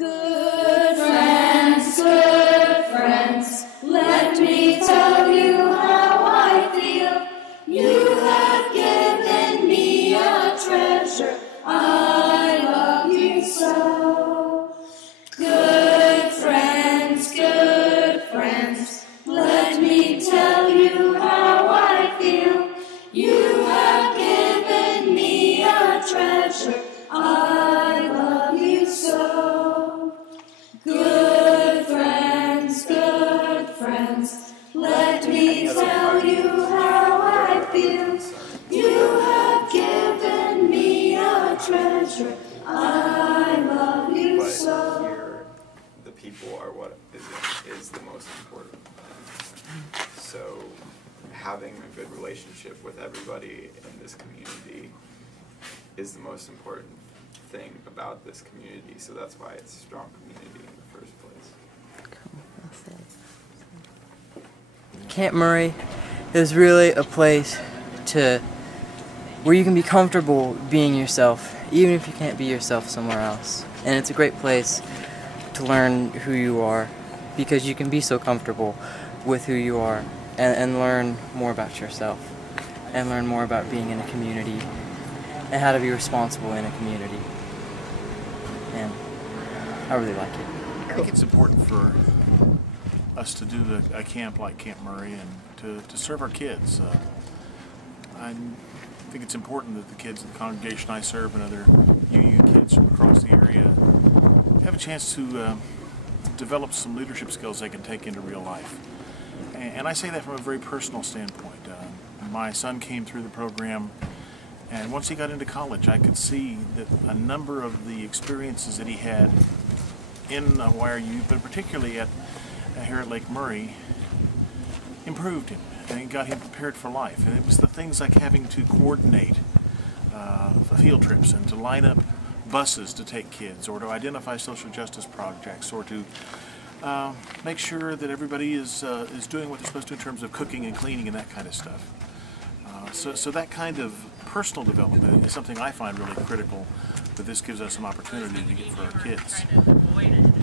Good friends, let me tell you how I feel. You have given me a treasure. I love you so. Good friends, let me tell you how I feel. You have given me a treasure. I love you so. Good friends, let me tell you how I feel. You have given me a treasure. I love you so. Here, the people are what is the most important. So having a good relationship with everybody in this community is the most important thing about this community. So that's why it's a strong community in the first place. Camp Murray is really a place where you can be comfortable being yourself, even if you can't be yourself somewhere else. And it's a great place to learn who you are, because you can be so comfortable with who you are and learn more about yourself and learn more about being in a community and how to be responsible in a community. And I really like it. I think it's important for us to do a camp like Camp Murray and to serve our kids. I think it's important that the kids in the congregation I serve and other UU kids from across the area have a chance to develop some leadership skills they can take into real life. And I say that from a very personal standpoint. My son came through the program, and once he got into college, I could see that a number of the experiences that he had in YRU, but particularly here at Lake Murray, improved him and got him prepared for life. And it was the things like having to coordinate field trips and to line up buses to take kids, or to identify social justice projects, or to make sure that everybody is doing what they're supposed to in terms of cooking and cleaning and that kind of stuff. So that kind of personal development is something I find really critical, that this gives us some opportunity to get for our kids.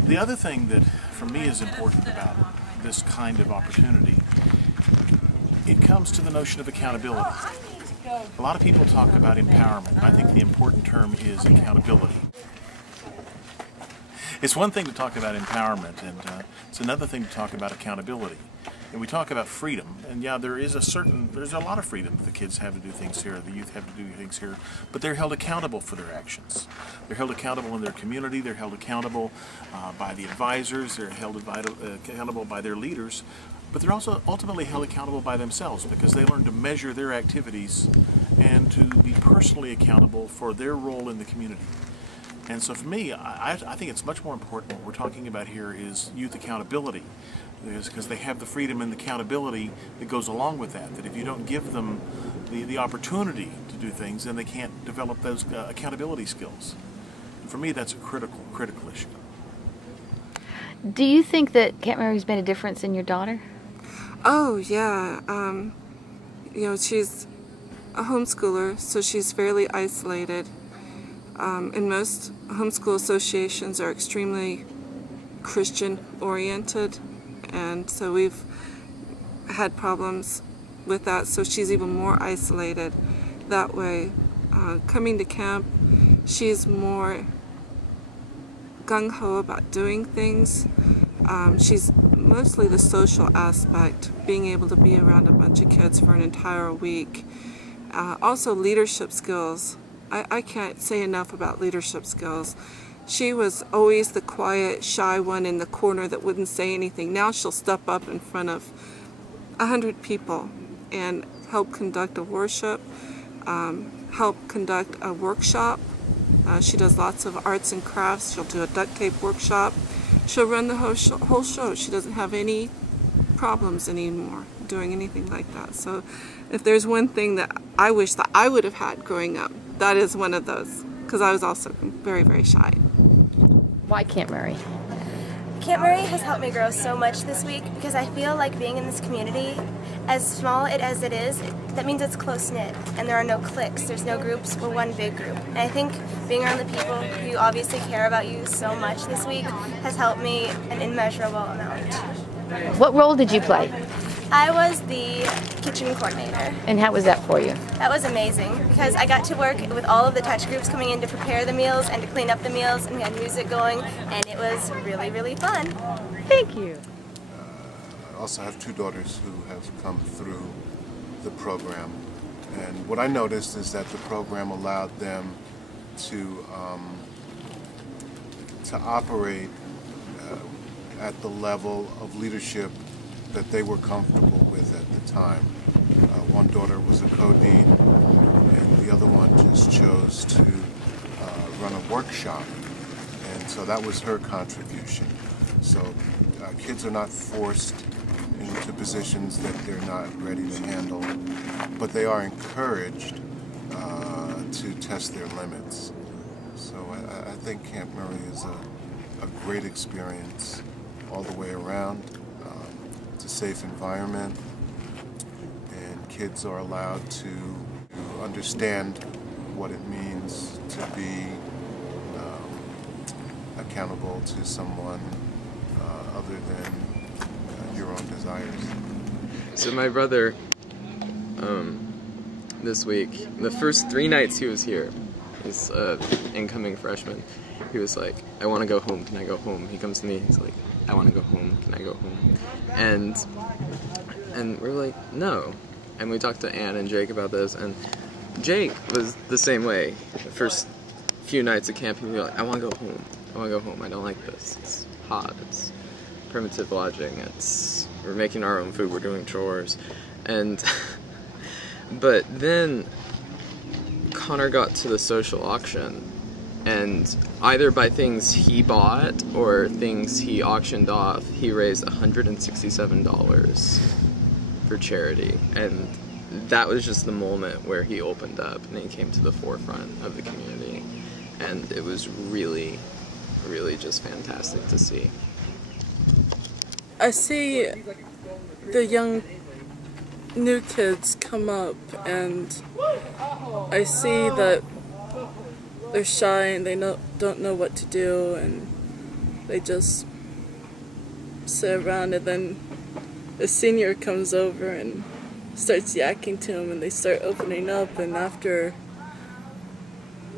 The other thing that for me is important about this kind of opportunity, it comes to the notion of accountability. A lot of people talk about empowerment. I think the important term is accountability. It's one thing to talk about empowerment, and it's another thing to talk about accountability. And we talk about freedom, and yeah, there's a lot of freedom that the kids have to do things here, the youth have to do things here, but they're held accountable for their actions. They're held accountable in their community, they're held accountable by the advisors, they're held accountable by their leaders, but they're also ultimately held accountable by themselves, because they learn to measure their activities and to be personally accountable for their role in the community. And so for me, I think it's much more important. What we're talking about here is youth accountability, because they have the freedom and the accountability that goes along with that. That if you don't give them the opportunity to do things, then they can't develop those accountability skills. And for me, that's a critical issue. Do you think that Camp Murray's made a difference in your daughter? Oh, yeah. You know, she's a homeschooler, so she's fairly isolated. And most homeschool associations are extremely Christian-oriented, and so we've had problems with that, so she's even more isolated that way. Coming to camp, she's more gung-ho about doing things. She's mostly the social aspect, being able to be around a bunch of kids for an entire week. Also leadership skills. I can't say enough about leadership skills. She was always the quiet, shy one in the corner that wouldn't say anything. Now she'll step up in front of 100 people and help conduct a worship, help conduct a workshop. She does lots of arts and crafts. She'll do a duct tape workshop. She'll run the whole show. She doesn't have any problems anymore doing anything like that. So if there's one thing that I wish that I would have had growing up, that is one of those, because I was also very, very shy. Why Camp Murray? Camp Murray has helped me grow so much this week because I feel like being in this community, as small as it is, that means it's close-knit and there are no cliques, there's no groups, we're one big group. And I think being around the people who obviously care about you so much this week has helped me an immeasurable amount. What role did you play? I was the kitchen coordinator. And how was that for you? That was amazing because I got to work with all of the touch groups coming in to prepare the meals and to clean up the meals, and we had music going, and it was really, really fun. Thank you. I also have two daughters who have come through the program, and what I noticed is that the program allowed them to operate at the level of leadership that they were comfortable with at the time. One daughter was a co-dean, and the other one just chose to run a workshop, and so that was her contribution. So kids are not forced into positions that they're not ready to handle, but they are encouraged to test their limits. So I think Camp Murray is a great experience all the way around. It's a safe environment, and kids are allowed to understand what it means to be accountable to someone other than your own desires. So my brother, this week, the first 3 nights he was here, he's an incoming freshman, he was like, I want to go home, can I go home? He comes to me, he's like, I want to go home, can I go home? And we're like, no. And we talked to Ann and Jake about this, and Jake was the same way. The first few nights at camp, he'd be like, I want to go home, I want to go home, I don't like this, it's hot, it's primitive lodging, we're making our own food, we're doing chores. And but then Connor got to the social auction, and either by things he bought or things he auctioned off, he raised $167 for charity. And that was just the moment where he opened up and he came to the forefront of the community. And it was really, really just fantastic to see. I see the young new kids come up, and I see that they're shy and they don't know what to do, and they just sit around, and then a senior comes over and starts yakking to them, and they start opening up, and after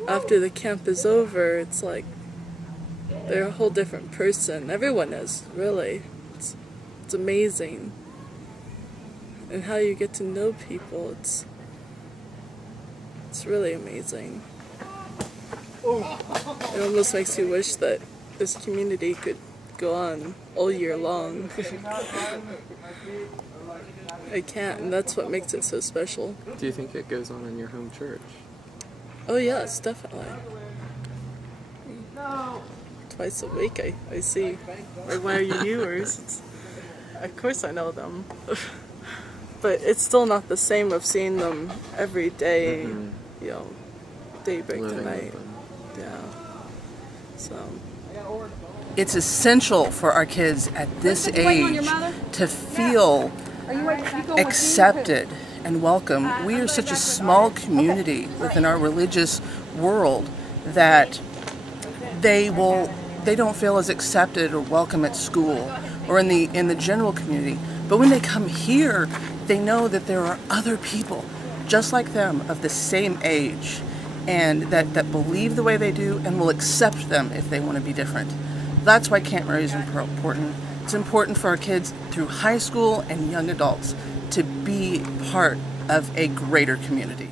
the camp is over, it's like they're a whole different person. Everyone is, really. It's amazing. And how you get to know people, it's really amazing. It almost makes you wish that this community could go on all year long. I can't, and that's what makes it so special. Do you think it goes on in your home church? Oh yes, definitely. Twice a week I see, like, why are you viewers? Of course I know them. But it's still not the same of seeing them every day, you know, daybreak to night. Yeah. So it's essential for our kids at this age to feel accepted and welcome. We are such a small community within our religious world that they don't feel as accepted or welcome at school or in the general community. But when they come here, they know that there are other people just like them of the same age, and that believe the way they do and will accept them if they want to be different. That's why Camp Murray is important. It's important for our kids through high school and young adults to be part of a greater community.